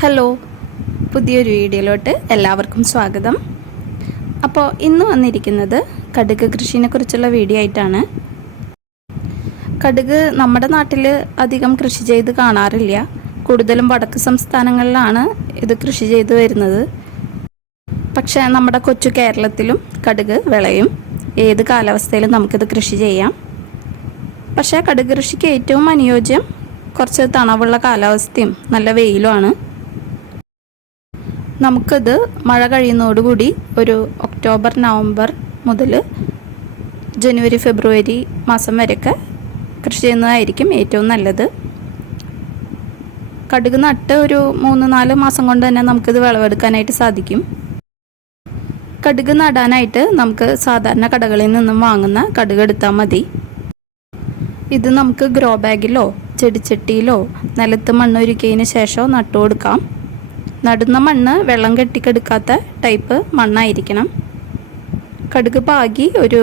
Hello. പുതിയൊരു വീഡിയോയിലോട്ട് എല്ലാവർക്കും സ്വാഗതം. അപ്പോൾ ഇന്ന് വന്നിരിക്കുന്നത് കടുക് കൃഷിനെ കുറിച്ചുള്ള വീഡിയോ ആയിട്ടാണ്. കടുക് നമ്മുടെ നാട്ടിൽ അധികം കൃഷി ചെയ്ത് കാണാറില്ല. കൂടുതലും വടക്ക് സംസ്ഥാനങ്ങളിലാണ് ഇത് കൃഷി ചെയ്തു വരുന്നത്. പക്ഷേ നമ്മുടെ കൊച്ചു കേരളത്തിലും കടുക് വിളയും. ഏത് കാലാവസ്ഥയിലും നമുക്കിത് കൃഷി ചെയ്യാം. പക്ഷേ കടുക് കൃഷിക്ക് ഏറ്റവും അനുയോജ്യം കുറച്ച് തണവുള്ള കാലാവസ്ഥയും നല്ല വെയിലുമാണ് നമുക്കിത് മഴ കഴിയുന്നതോടുകൂടി ഒരു ഒക്ടോബർ നവംബർ മുതൽ ജനുവരി ഫെബ്രുവരി മാസം വരെയൊക്കെ കൃഷി ചെയ്യുന്നതായിരിക്കും ഏറ്റവും നല്ലത്. കടുക് നട്ട് ഒരു മൂന്ന് നാല് മാസം കൊണ്ട് തന്നെ നമുക്കിത് വിളവെടുക്കാനായിട്ട് സാധിക്കും. കടുക് നടാനായിട്ട് നമുക്ക് സാധാരണ കടകളിൽ നിന്നും വാങ്ങുന്ന കടുക് എടുത്താൽ മതി. ഇത് നമുക്ക് ഗ്രോ ബാഗിലോ ചെടിച്ചട്ടിയിലോ നിലത്ത് മണ്ണൊരുക്കിയതിന് ശേഷം നട്ടു കൊടുക്കാം നടുന്ന മണ്ണ് വെള്ളം കെട്ടിക്കെടുക്കാത്ത ടൈപ്പ് മണ്ണായിരിക്കണം. കടുക് പാകി ഒരു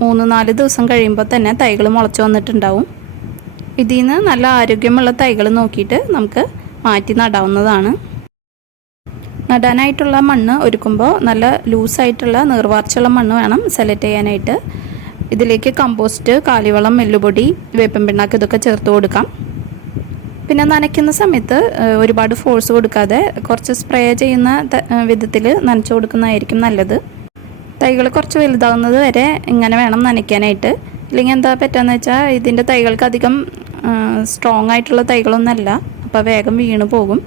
മൂന്ന് നാല് ദിവസം കഴിയുമ്പോൾ തന്നെ തൈകൾ മുളച്ച് വന്നിട്ടുണ്ടാവും. ഇതിൽ നിന്ന് നല്ല ആരോഗ്യമുള്ള തൈകൾ നോക്കിയിട്ട് നമുക്ക് മാറ്റി നടാവുന്നതാണ്. നടാനായിട്ടുള്ള മണ്ണ് ഒരുക്കുമ്പോൾ നല്ല ലൂസായിട്ടുള്ള നീർവാർച്ചുള്ള മണ്ണ് വേണം സെലക്ട് ചെയ്യാനായിട്ട്. ഇതിലേക്ക് കമ്പോസ്റ്റ് കാലിവളം എല്ലുപൊടി വേപ്പൻ പിണ്ണാക്ക് ഇതൊക്കെ ചേർത്ത് കൊടുക്കാം. പിന്നെ നനയ്ക്കുന്ന സമയത്ത് ഒരുപാട് ഫോഴ്സ് കൊടുക്കാതെ കുറച്ച് സ്പ്രേ ചെയ്യുന്ന വിധത്തിൽ നനച്ചു കൊടുക്കുന്നതായിരിക്കും നല്ലത്. തൈകൾ കുറച്ച് വലുതാകുന്നത് വരെ ഇങ്ങനെ വേണം നനയ്ക്കാനായിട്ട്. ഇല്ലെങ്കിൽ എന്താ പറ്റുകയെന്ന് വെച്ചാൽ ഇതിന്റെ തൈകൾക്ക് അധികം സ്ട്രോങ് ആയിട്ടുള്ള തൈകളൊന്നല്ല. അപ്പോൾ വേഗം വീണ് പോകും.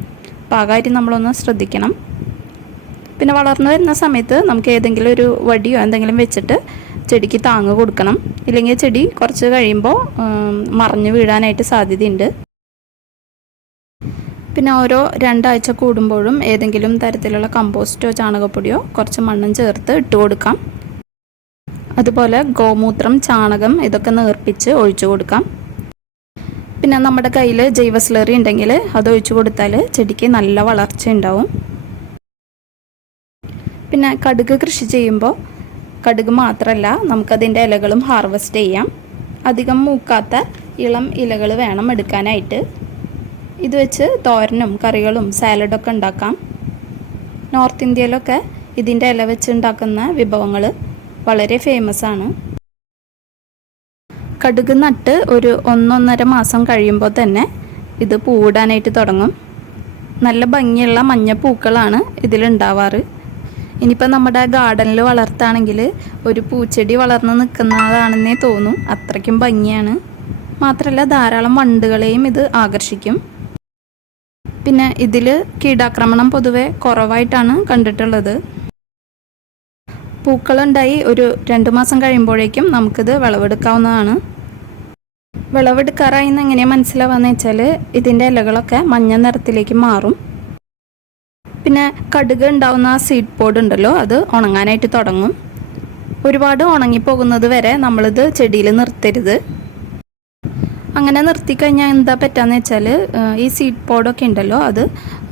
അപ്പോൾ ആ കാര്യം നമ്മളൊന്ന് ശ്രദ്ധിക്കണം. പിന്നെ വളർന്നു വരുന്ന സമയത്ത് നമുക്ക് ഏതെങ്കിലും ഒരു വടിയോ എന്തെങ്കിലും വെച്ചിട്ട് ചെടിക്ക് താങ്ങ് കൊടുക്കണം. ഇല്ലെങ്കിൽ ചെടി കുറച്ച് കഴിയുമ്പോൾ മറിഞ്ഞു വീഴാനായിട്ട് സാധ്യതയുണ്ട്. പിന്നെ ഓരോ രണ്ടാഴ്ച കൂടുമ്പോഴും ഏതെങ്കിലും തരത്തിലുള്ള കമ്പോസ്റ്റോ ചാണകപ്പൊടിയോ കുറച്ച് മണ്ണും ചേർത്ത് ഇട്ട് കൊടുക്കാം. അതുപോലെ ഗോമൂത്രം ചാണകം ഇതൊക്കെ നേർപ്പിച്ച് ഒഴിച്ചു കൊടുക്കാം. പിന്നെ നമ്മുടെ കയ്യിൽ ജൈവ സ്ലറി ഉണ്ടെങ്കിൽ അത് ഒഴിച്ചു കൊടുത്താൽ ചെടിക്ക് നല്ല വളർച്ച ഉണ്ടാവും. പിന്നെ കടുക് കൃഷി ചെയ്യുമ്പോൾ കടുക് മാത്രമല്ല നമുക്കതിന്റെ ഇലകളും ഹാർവെസ്റ്റ് ചെയ്യാം. അധികം മൂക്കാത്ത ഇളം ഇലകൾ വേണം എടുക്കാനായിട്ട്. ഇത് വെച്ച് തോരനും കറികളും സാലഡൊക്കെ ഉണ്ടാക്കാം. നോർത്ത് ഇന്ത്യയിലൊക്കെ ഇതിന്റെ ഇല വെച്ച് ഉണ്ടാക്കുന്ന വിഭവങ്ങൾ വളരെ ഫേമസ് ആണ്. കടുക് നട്ട് ഒരു ഒന്നൊന്നര മാസം കഴിയുമ്പോൾ തന്നെ ഇത് പൂടാനായിട്ട് തുടങ്ങും. നല്ല ഭംഗിയുള്ള മഞ്ഞ പൂക്കളാണ് ഇതിലുണ്ടാവാറ്. ഇനിയിപ്പോൾ നമ്മുടെ ഗാർഡനിൽ വളർത്താണെങ്കിൽ ഒരു പൂച്ചെടി വളർന്ന് നിൽക്കുന്നതാണെന്നേ തോന്നും. അത്രയ്ക്കും ഭംഗിയാണ്. മാത്രമല്ല ധാരാളം വണ്ടുകളെയും ഇത് ആകർഷിക്കും. പിന്നെ ഇതിൽ കീടാക്രമണം പൊതുവെ കുറവായിട്ടാണ് കണ്ടിട്ടുള്ളത്. പൂക്കളുണ്ടായി ഒരു രണ്ട് മാസം കഴിയുമ്പോഴേക്കും നമുക്കിത് വിളവെടുക്കാവുന്നതാണ്. വിളവെടുക്കാറായി എന്ന് എങ്ങനെയാണ് മനസ്സിലാവാന്ന് വെച്ചാൽ ഇതിന്റെ ഇലകളൊക്കെ മഞ്ഞ നിറത്തിലേക്ക് മാറും. പിന്നെ കടുക് ഉണ്ടാവുന്ന സീഡ് പോഡ് ഉണ്ടല്ലോ അത് ഉണങ്ങാനായിട്ട് തുടങ്ങും. ഒരുപാട് ഉണങ്ങിപ്പോകുന്നത് വരെ നമ്മളിത് ചെടിയിൽ നിർത്തരുത്. അങ്ങനെ നിർത്തിക്കഴിഞ്ഞാൽ എന്താ പറ്റാന്ന് വെച്ചാൽ ഈ സീഡ് പോഡൊക്കെ ഉണ്ടല്ലോ അത്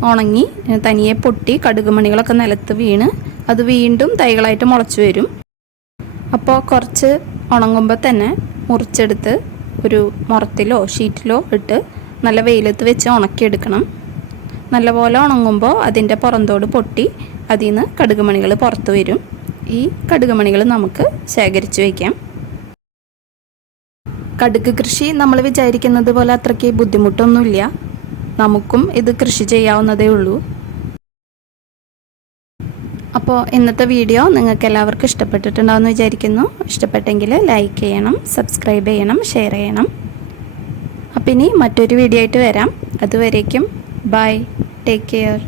ഉണങ്ങി തനിയെ പൊട്ടി കടുകുമണികളൊക്കെ നിലത്ത് വീണ് അത് വീണ്ടും തൈകളായിട്ട് മുളച്ചു വരും. അപ്പോൾ കുറച്ച് ഉണങ്ങുമ്പോൾ തന്നെ മുറിച്ചെടുത്ത് ഒരു മുറത്തിലോ ഷീറ്റിലോ ഇട്ട് നല്ല വെയിലത്ത് വെച്ച് ഉണക്കിയെടുക്കണം. നല്ലപോലെ ഉണങ്ങുമ്പോൾ അതിന്റെ പുറന്തോട് പൊട്ടി അതിൽ നിന്ന് കടുകുമണികൾ പുറത്തു വരും. ഈ കടുകുമണികൾ നമുക്ക് ശേഖരിച്ച് വയ്ക്കാം കടുക് കൃഷി നമ്മൾ വിചാരിക്കുന്നത് പോലെ അത്രയ്ക്ക് ബുദ്ധിമുട്ടൊന്നുമില്ല. നമുക്കും ഇത് കൃഷി ചെയ്യാവുന്നതേ ഉള്ളൂ. അപ്പോൾ ഇന്നത്തെ വീഡിയോ നിങ്ങൾക്ക് എല്ലാവർക്കും ഇഷ്ടപ്പെട്ടിട്ടുണ്ടാവുമെന്ന് വിചാരിക്കുന്നു. ഇഷ്ടപ്പെട്ടെങ്കിൽ ലൈക്ക് ചെയ്യണം സബ്സ്ക്രൈബ് ചെയ്യണം ഷെയർ ചെയ്യണം. അപ്പം ഇനി മറ്റൊരു വീഡിയോ ആയിട്ട് വരാം. അതുവരേക്കും ബൈ ടേക്ക് കെയർ